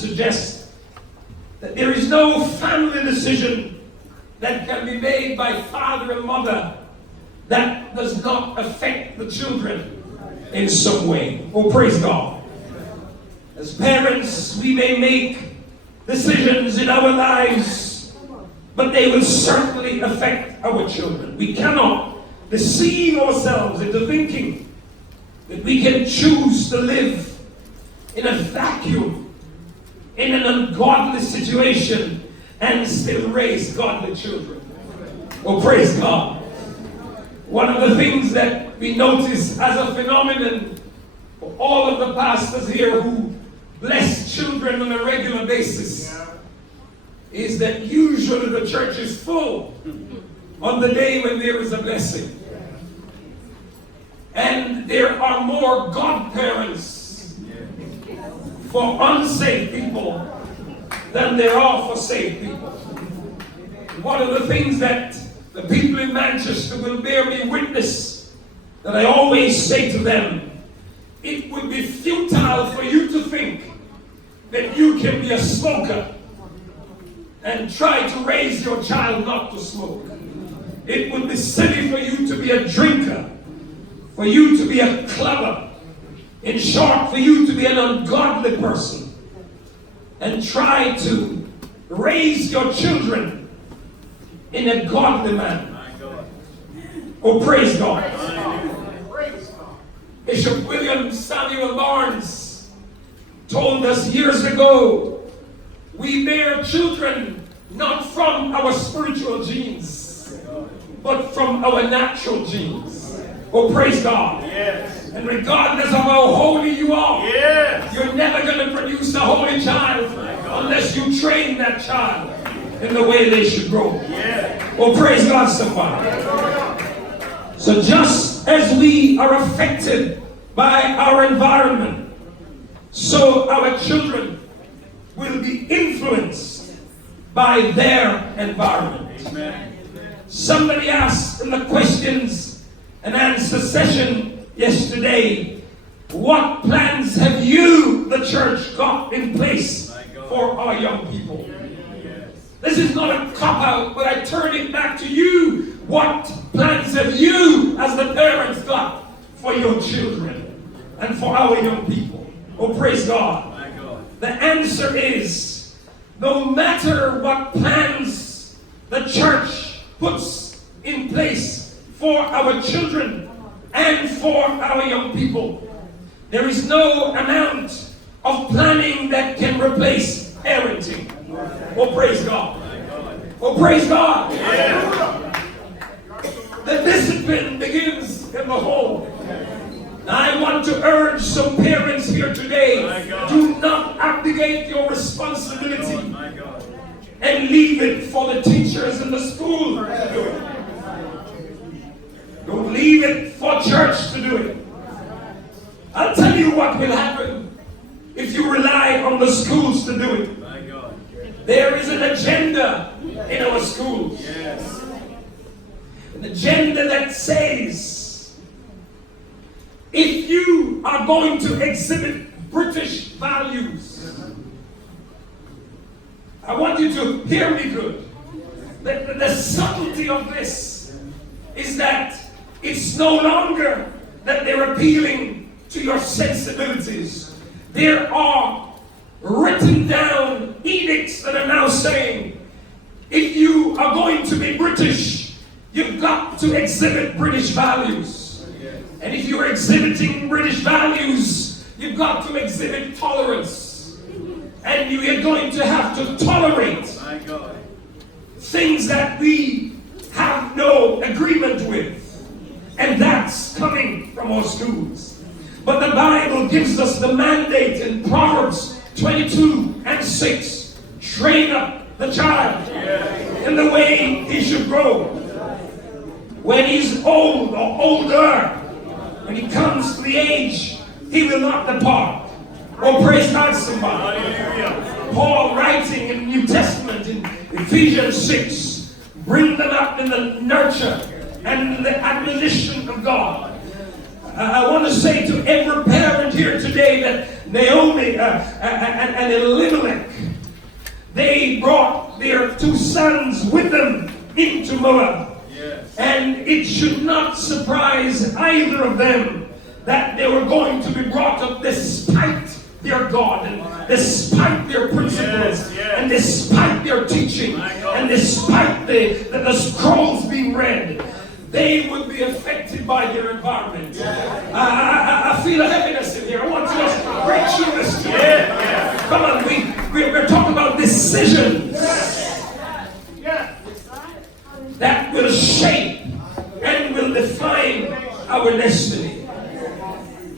suggest that there is no family decision that can be made by father and mother that does not affect the children in some way. Oh, praise God. As parents, we may make decisions in our lives, but they will certainly affect our children. We cannot deceive ourselves into thinking that we can choose to live in a vacuum, in an ungodly situation, and still raise godly children. Oh, praise God. One of the things that we notice as a phenomenon for all of the pastors here who bless children on a regular basis is that usually the church is full on the day when there is a blessing. And there are more godparents for unsaved people than there are for saved people. One of the things that the people in Manchester will bear me witness, that I always say to them, it would be futile for you to think that you can be a smoker and try to raise your child not to smoke. It would be silly for you to be a drinker, for you to be a clubber, in short, for you to be an ungodly person and try to raise your children in a godly manner. Oh, praise God. Bishop William Samuel Barnes told us years ago, we bear children not from our spiritual genes, but from our natural genes. Oh, praise God. Yes. And regardless of how holy you are, yes, you're never going to produce a holy child unless you train that child in the way they should grow. Yeah. Oh, praise God, somebody. So just as we are affected by our environment, so our children will be influenced by their environment. Amen. Somebody asked in the questions and answer session yesterday, what plans have you, the church, got in place for our young people? This is not a cop-out, but I turn it back to you. What plans have you, as the parents, got for your children and for our young people? Oh, praise God. My God. The answer is, no matter what plans the church puts in place for our children and for our young people, there is no amount of planning that can replace parenting. Oh, praise God. Oh, praise God. Yeah. The discipline begins in the home. I want to urge some parents here today, do not abdicate your responsibility and leave it for the teachers in the school to do it. Don't leave it for church to do it. I'll tell you what will happen if you rely on the schools to do it. There is an agenda in our schools. Yes. An agenda that says, if you are going to exhibit British values, I want you to hear me good. The subtlety of this is that it's no longer that they're appealing to your sensibilities. There are written down edicts that are now saying, if you are going to be British, you've got to exhibit British values. And if you're exhibiting British values, you've got to exhibit tolerance. And you are going to have to tolerate things that we have no agreement with. And that's coming from our schools. But the Bible gives us the mandate in Proverbs 22:6. Train up the child in the way he should grow. When he's old or older, when he comes to the age, he will not depart. Oh, praise God, somebody. Hallelujah. Paul writing in the New Testament in Ephesians 6, bring them up in the nurture and the admonition of God. I want to say to every parent here today that Naomi and Elimelech they brought their 2 sons with them into Moab. And it should not surprise either of them that they were going to be brought up despite their God, and despite their principles, and despite their teaching, and despite the scrolls being read. They would be affected by their environment. I feel a heaviness in here. I want to just break through this today. Come on, we're talking about decisions that will shape and will define our destiny.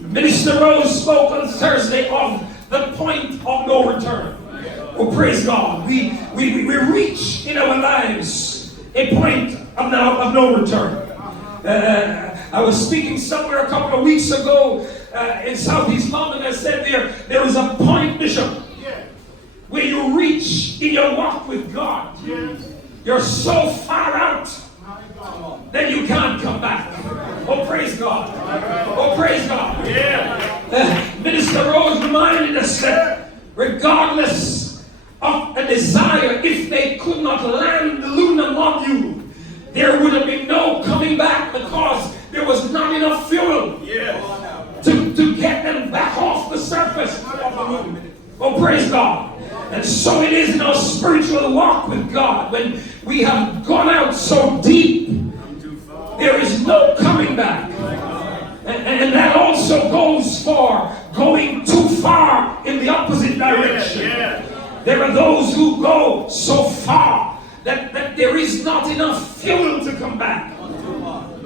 Minister Rose spoke on Thursday of the point of no return. Oh, praise God. We reach in our lives a point of no return. I was speaking somewhere a couple of weeks ago in Southeast London. I said there is a point, Bishop, where you reach in your walk with God. You're so far out that you can't come back. Oh, praise God. Oh, praise God. Minister Rose reminded us that regardless of a desire, if they could not land the lunar module, there would have been no coming back because there was not enough fuel to get them back off the surface of the moon. Oh, praise God. And so it is in our spiritual walk with God. When we have gone out so deep, there is no coming back. And that also goes for going too far in the opposite direction. There are those who go so far that there is not enough fuel to come back.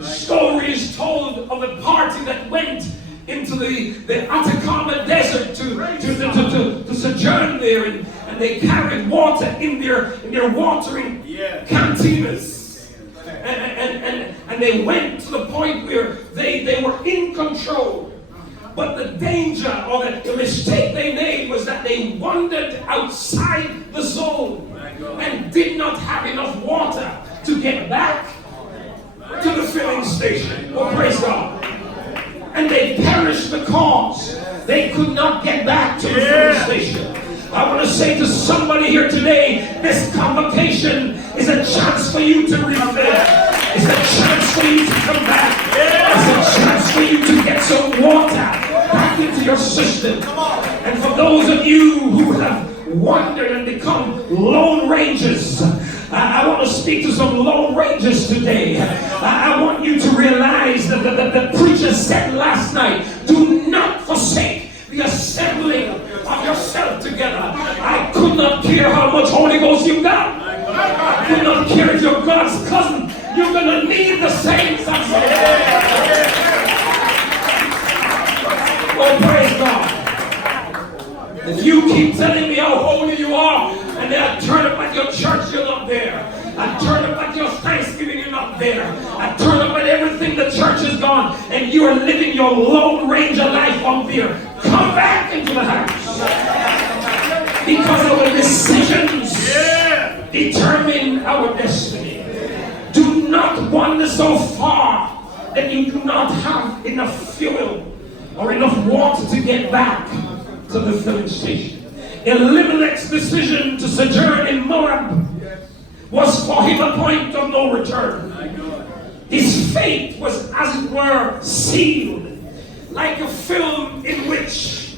Story is told of a party that went into the Atacama Desert to sojourn there, and they carried water in their watering cantinas, and they went to the point where they were in control. But the danger or the mistake they made was that they wandered outside the zone and did not have enough water to get back to the filling station. Oh, praise God. And they perished because they could not get back to the filling station. I want to say to somebody here today, this convocation is a chance for you to refill. It's a chance for you to come back. It's a chance for you to get some water back into your system. And for those of you who have wandered and become lone rangers, I want to speak to some lone rangers today. I want you to realize that the preacher said last night, do not forsake the assembling of yourself together. I could not care how much Holy Ghost you got. I could not care if you're God's cousin. You're going to need the saints. Oh, praise God. If you keep telling me how holy you are, and then I turn up at your church, you're not there. I turn up at your Thanksgiving, you're not there. I turn up at everything, the church is gone, and you are living your Lone Ranger life on there. Come back into the house. Because our decisions determine our destiny. Do not wander so far that you do not have enough fuel or enough water to get back to the filling station. Elimelech's decision to sojourn in Moab was for him a point of no return. His fate was, as it were, sealed, like a film in which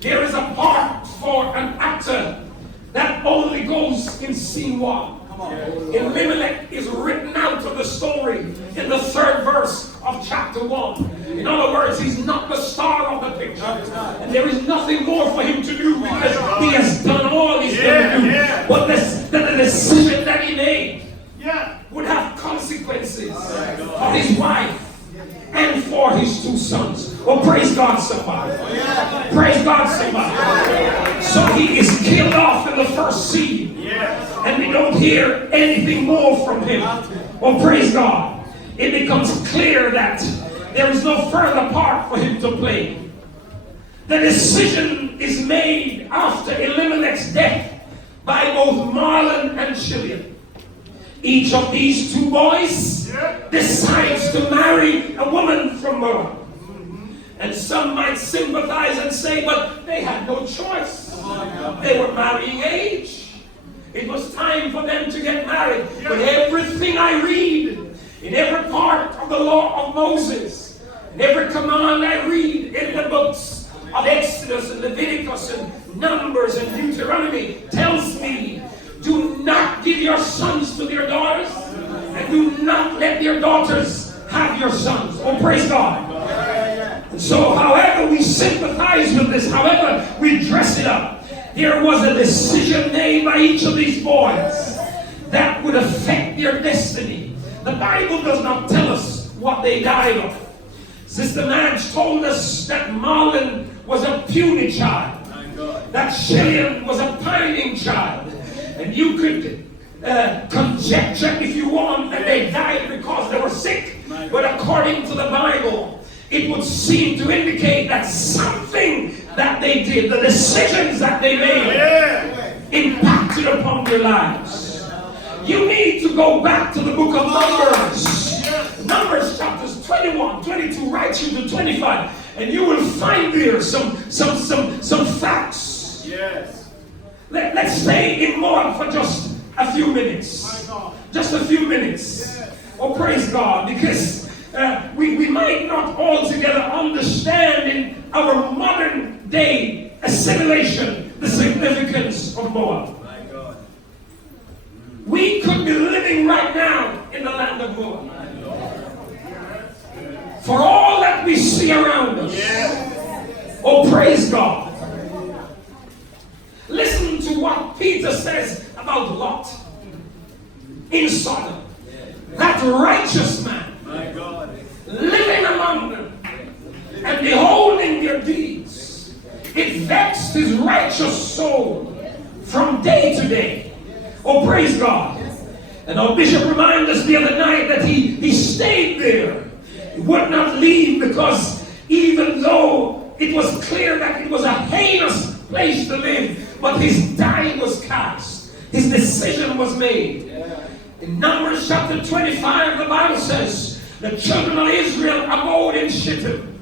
there is a part for an actor that only goes in scene 1. Elimelech is written out of the story in the 3rd verse of chapter 1. In other words, he's not the star of the picture. And there is nothing more for him to do because he has done all he's going to do. But the decision that he made would have consequences for his wife and for his 2 sons. Oh, praise God, somebody. Praise God, somebody. So he is killed off in the first scene. And we don't hear anything more from him. Oh, praise God. It becomes clear that there is no further part for him to play. The decision is made after Elimelech's death by both Marlon and Chilion. Each of these 2 boys decides to marry a woman from Moab. And some might sympathize and say, but they had no choice. They were marrying age. It was time for them to get married. But everything I read, in every part of the law of Moses, in every command I read in the books of Exodus and Leviticus and Numbers and Deuteronomy, tells me, do not give your sons to their daughters, and do not let their daughters have your sons. Oh, praise God. And so, however we sympathize with this, however we dress it up, there was a decision made by each of these boys that would affect their destiny. The Bible does not tell us what they died of. Sister Madge told us that Marlon was a puny child, that Shillian was a pining child, and you could conjecture if you want that they died because they were sick. But according to the Bible, it would seem to indicate that something that they did, the decisions that they made, impacted upon their lives. You need to go back to the book of Numbers. Numbers chapters 21, 22, right through to 25. And you will find there some facts. Yes. Let's stay in Moab for just a few minutes. Just a few minutes. Oh, praise God. Because we might not altogether understand in our modern day assimilation the significance of Moab. We could be living right now in the land of Moab. For all that we see around us. Oh, praise God. Listen to what Peter says about Lot in Sodom. That righteous man, living among them and beholding their deeds, it vexed his righteous soul from day to day. Oh, praise God. And our bishop reminded us the other night that he stayed there. He would not leave because even though it was clear that it was a heinous place to live, but his die was cast. His decision was made. In Numbers chapter 25, the Bible says, the children of Israel abode in Shittim.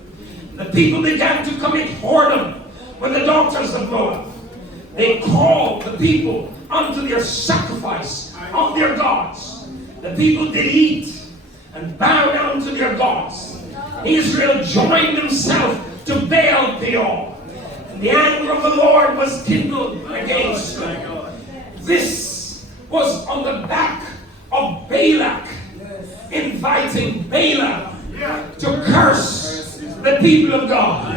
The people began to commit whoredom with the daughters of Moab. They called the people unto their sacrifice of their gods. The people did eat and bow down to their gods. Israel joined himself to Baal Peor. And the anger of the Lord was kindled against them. This was on the back of Balak inviting Beulah to curse the people of God.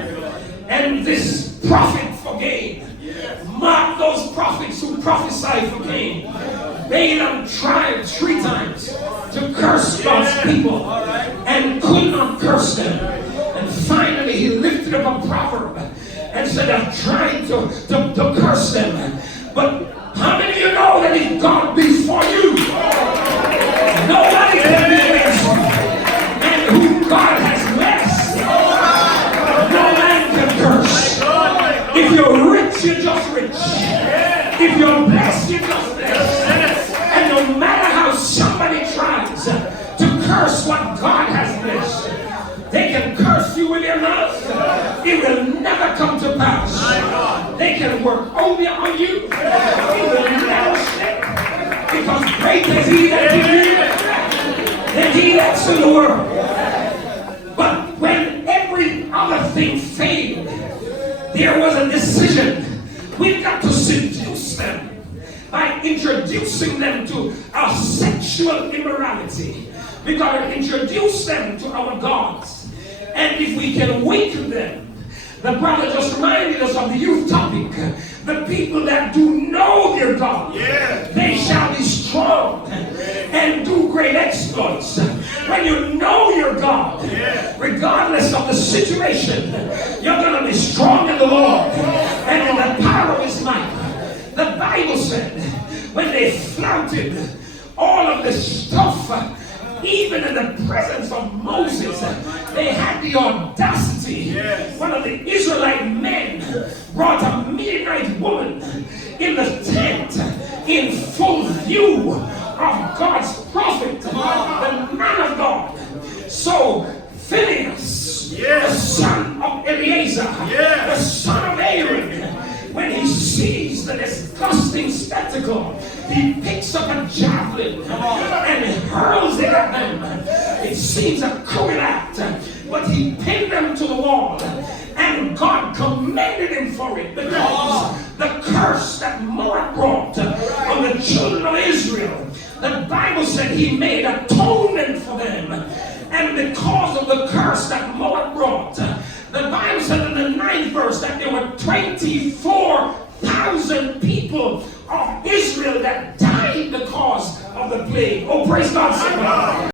And this prophet for gain. Mark those prophets who prophesied for gain. Balaam tried 3 times to curse God's people and could not curse them. And finally he lifted up a proverb and said, I've tried to curse them. But how many of you know that if God be for you, nobody can be against you? And whom God has blessed, no man can curse. If you're rich, you're just rich. If you're blessed, you're just blessed. And no matter how somebody tries to curse what God has blessed, they can curse you with their mouth. It will never come to pass. They can work only on you. It will never slip. Because great is he that is in you than he that's in the world. But when every other thing failed, there was a decision. We've got to seduce them by introducing them to our sexual immorality. We've got to introduce them to our gods. And if we can awaken them, the brother just reminded us of the youth topic. The people that do know their God, they shall be strong and do great exploits. When you know your God, regardless of the situation, you're going to be strong in the Lord and in the power of his might. The Bible said when they flouted all of this stuff, even in the presence of Moses, they had the audacity. One of the Israelite men brought a Midianite woman in the tent in full view of God's prophet, the man of God. So Phinehas, the son of Eleazar, the son of Aaron, when he sees that there's God disgusting spectacle. He picks up a javelin and hurls it at them. It seems a cruel act, but he pinned them to the wall. And God commended him for it, because the curse that Moab brought on the children of Israel, the Bible said he made atonement for them. And because of the curse that Moab brought, the Bible said in the 9th verse that there were 24,000 people of Israel that died because of the plague. Oh, praise God, somebody.